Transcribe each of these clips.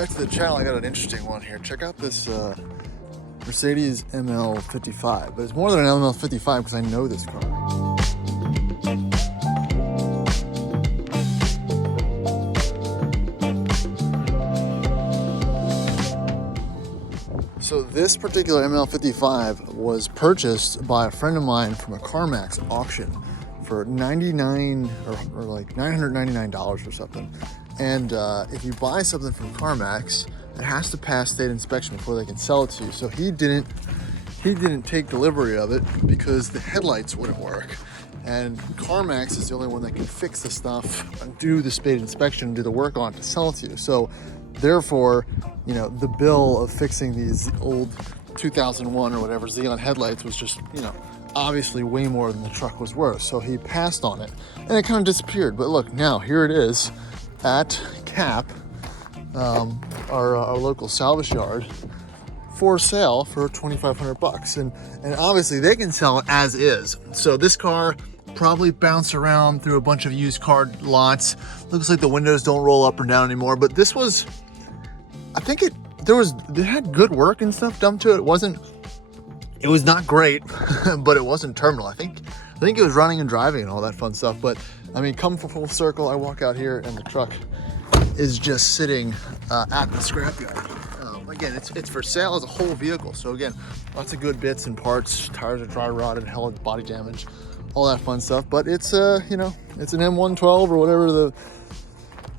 back to the channel. I got an interesting one here. Check out this Mercedes ML55, but it's more than an ML55 because I know this car. So this particular ML55 was purchased by a friend of mine from a CarMax auction for $99 or like $999 or something. And if you buy something from CarMax, it has to pass state inspection before they can sell it to you. So he didn't take delivery of it because the headlights wouldn't work. And CarMax is the only one that can fix the stuff and do the state inspection and do the work on it to sell it to you. So therefore, you know, the bill of fixing these old 2001 or whatever Xeon headlights was just, you know, obviously way more than the truck was worth. So he passed on it and it kind of disappeared. But look, now here it is at CAP, our local salvage yard, for sale for $2,500 and obviously they can sell it as is. So this car probably bounced around through a bunch of used car lots. Looks like the windows don't roll up or down anymore, but this was, I think it had good work and stuff done to it. It was not great, but it wasn't terminal. I think it was running and driving and all that fun stuff. But I mean, come for full circle, I walk out here and the truck is just sitting at the scrapyard. Again, it's for sale as a whole vehicle. So again, lots of good bits and parts. Tires are dry rotted, hell of body damage, all that fun stuff. But it's you know, it's an M112 or whatever, the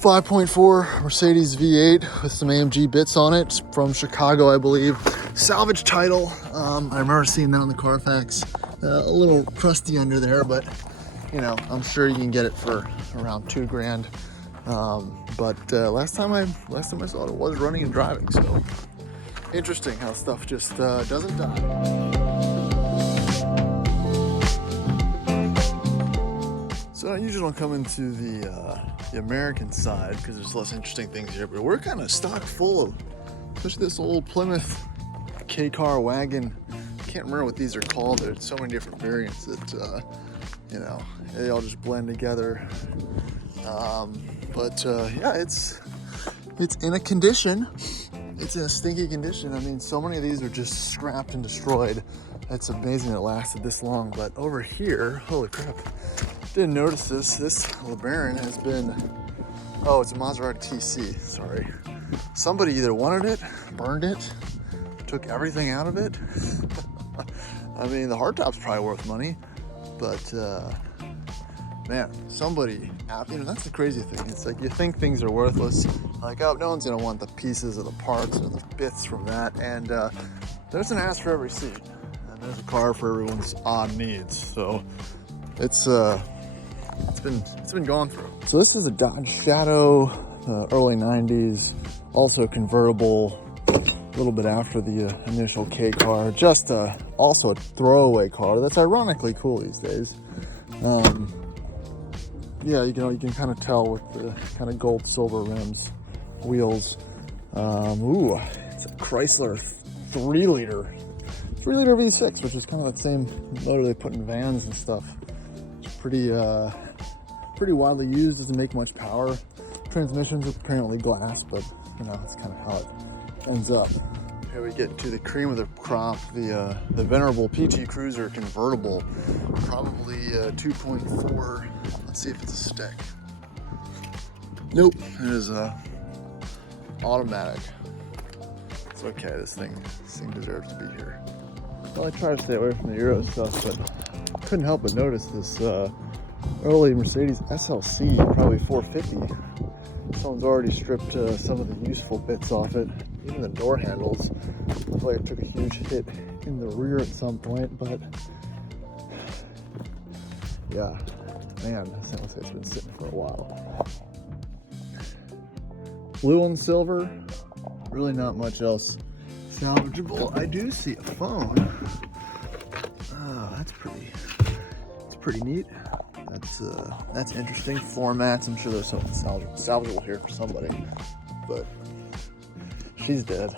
5.4 Mercedes V8 with some AMG bits on it from Chicago, I believe. Salvage title. I remember seeing that on the Carfax. A little crusty under there, but you know, I'm sure you can get it for around $2 grand. But last time I saw it, it was running and driving. So interesting how stuff just doesn't die. So I usually don't come into the American side because there's less interesting things here, but we're kind of stock full of, especially this old Plymouth K-car wagon. Can't remember what these are called. There's so many different variants that you know, they all just blend together. Yeah, it's in a condition. It's in a stinky condition. I mean, so many of these are just scrapped and destroyed. It's amazing it lasted this long. But over here, holy crap, didn't notice this. This LeBaron has been, oh, it's a Maserati TC, sorry. Somebody either wanted it, burned it, took everything out of it. I mean, the hardtop's probably worth money, but man, somebody, you know, that's the crazy thing. It's like you think things are worthless, like, oh, no one's gonna want the pieces or the parts or the bits from that, and there's an ass for every seat, and there's a car for everyone's odd needs. So it's been gone through. So this is a Dodge Shadow, early 90s, also convertible, a little bit after the initial K car, just also a throwaway car that's ironically cool these days. Yeah, you can kind of tell with the kind of gold silver rims, wheels. Ooh, it's a Chrysler 3-liter V6, which is kind of that same motor they put in vans and stuff. It's pretty widely used, doesn't make much power. Transmissions are apparently glass, but you know, that's kind of how it ends up. Here we get to the cream of the crop, the venerable PT Cruiser convertible, probably 2.4. Let's see if it's a stick. Nope, it is automatic. It's okay. This thing deserves to be here. Well, I try to stay away from the Euro stuff, but couldn't help but notice this early Mercedes SLC, probably 450. Someone's already stripped some of the useful bits off it. Even the door handles. Looks like it took a huge hit in the rear at some point, but yeah, man, this looks like it's been sitting for a while. Blue and silver, really not much else salvageable. I do see a phone. Oh, that's pretty neat. That's interesting. Floor mats. I'm sure there's something salvageable here for somebody, but she's dead.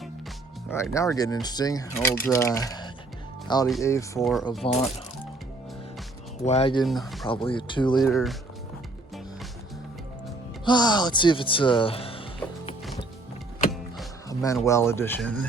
All right, now we're getting interesting. Old Audi A4 Avant wagon, probably a 2-liter. Let's see if it's Manuel edition.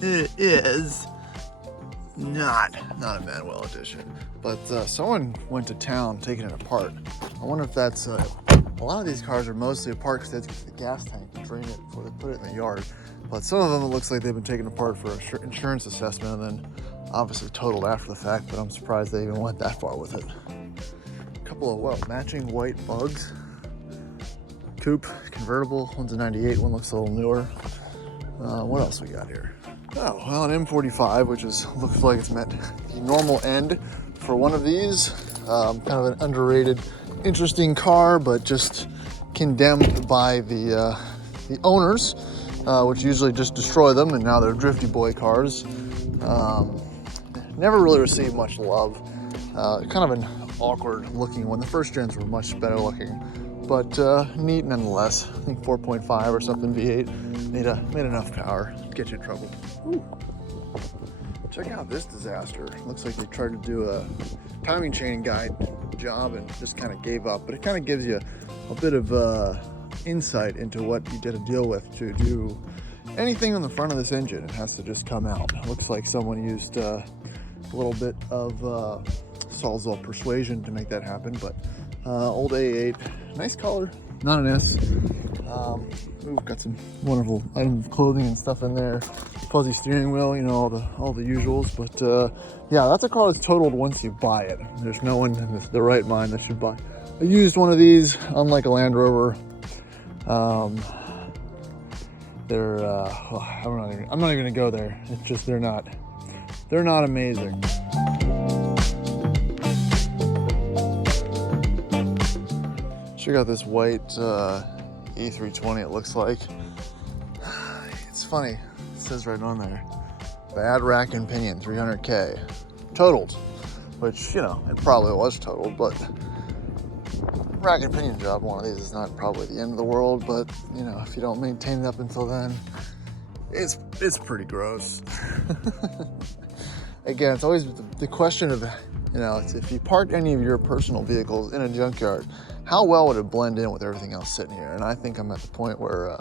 It is not a Manuel edition, but someone went to town taking it apart. I wonder if that's, a lot of these cars are mostly apart because they have to get to the gas tank and drain it before they put it in the yard. But some of them, it looks like they've been taken apart for an insurance assessment and then obviously totaled after the fact, but I'm surprised they even went that far with it. A couple of, matching white bugs. Coupe, convertible, one's a 98, one looks a little newer. What else we got here? Oh, well, an M45, which looks like it's meant the normal end for one of these. Kind of an underrated, interesting car, but just condemned by the owners, which usually just destroy them, and now they're drifty boy cars. Never really received much love. Kind of an awkward looking one. The first gens were much better looking, but neat nonetheless. I think 4.5 or something V8 made enough power to get you in trouble. Ooh. Check out this disaster. Looks like they tried to do a timing chain guide job and just kind of gave up, but it kind of gives you a bit of insight into what you did to deal with to do anything on the front of this engine. It has to just come out. It looks like someone used a little bit of Sawzall persuasion to make that happen, but old A8, nice color, not an S. We've got some wonderful items of clothing and stuff in there. Fuzzy steering wheel, you know, all the usuals. But yeah, that's a car that's totaled once you buy it. There's no one in the right mind that should buy a used one of these, unlike a Land Rover. I'm not even gonna go there. It's just they're not amazing. Check out this white E320, it looks like. It's funny, it says right on there, bad rack and pinion, 300K. Totaled, which, you know, it probably was totaled, but rack and pinion job, one of these is not probably the end of the world, but, you know, if you don't maintain it up until then, it's pretty gross. Again, it's always the question of, you know, if you park any of your personal vehicles in a junkyard, how well would it blend in with everything else sitting here? And I think I'm at the point where,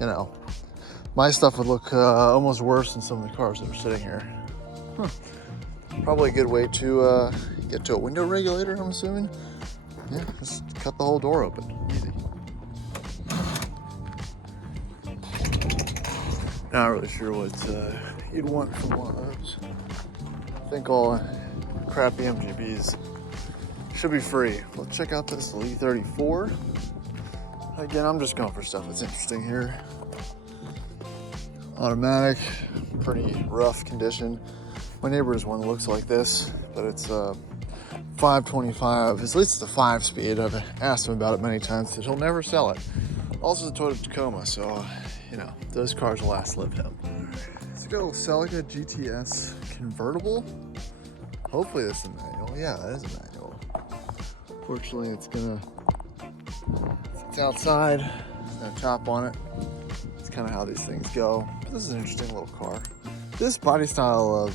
you know, my stuff would look almost worse than some of the cars that are sitting here. Probably a good way to get to a window regulator, I'm assuming. Yeah, just cut the whole door open, easy. Not really sure what you'd want from one of those. I think all crappy MGBs should be free. Let's check out this E34. Again, I'm just going for stuff that's interesting here. Automatic, pretty rough condition. My neighbor has one that looks like this, but it's 525. At least it's a 5-speed. I've asked him about it many times, said he'll never sell it. Also, the Toyota Tacoma, so you know those cars will outlive him. Let's go Celica GTS convertible. Hopefully this is a manual. Yeah, that is a manual. Fortunately, it's outside. There's no top on it. It's kind of how these things go. But this is an interesting little car. This body style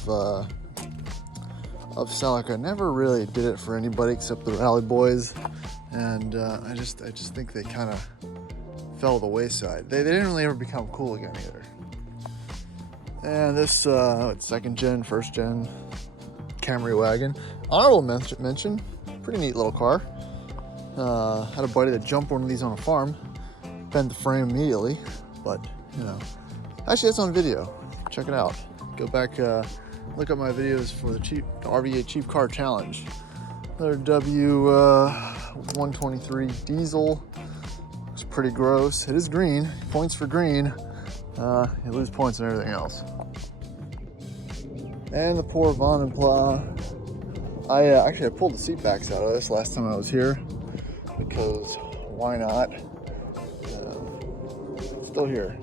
of Celica never really did it for anybody except the rally boys, and I just think they kind of fell to the wayside. They didn't really ever become cool again either. And this second gen, first gen Camry wagon, honorable mention, pretty neat little car. Had a buddy that jumped one of these on a farm, bent the frame immediately, but you know, actually that's on video. Check it out. Go back, look up my videos for the RVA Cheap Car Challenge. Another W123 diesel. It's pretty gross. It is green. Points for green. You lose points on everything else. And the poor Von and Pla. I pulled the seat backs out of this last time I was here because why not? Still here.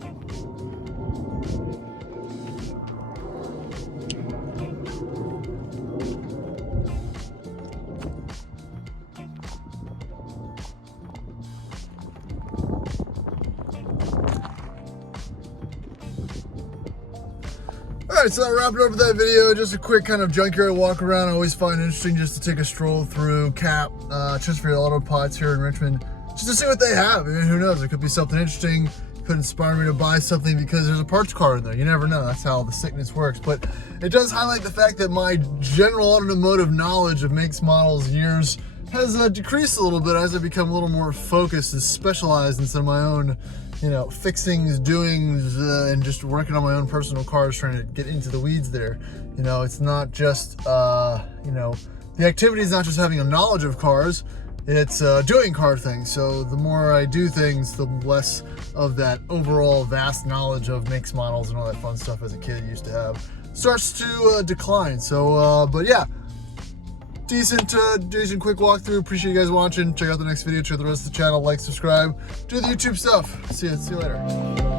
Alright, so wrapping up that video, just a quick kind of junkyard walk around. I always find it interesting just to take a stroll through CAP, Chesterfield Auto Pots here in Richmond, just to see what they have. I mean, who knows, it could be something interesting. could inspire me to buy something because there's a parts car in there. You never know. That's how the sickness works. But it does highlight the fact that my general automotive knowledge of makes, models, years has decreased a little bit as I become a little more focused and specialized in some of my own, you know, fixings, doings, and just working on my own personal cars, trying to get into the weeds there. You know, it's not just, you know, the activity is not just having a knowledge of cars, it's doing car things. So the more I do things, the less of that overall vast knowledge of makes, models, and all that fun stuff as a kid used to have starts to decline. So, but yeah, decent quick walkthrough. Appreciate you guys watching. Check out the next video. Check out the rest of the channel. Like, subscribe, do the YouTube stuff. See you later.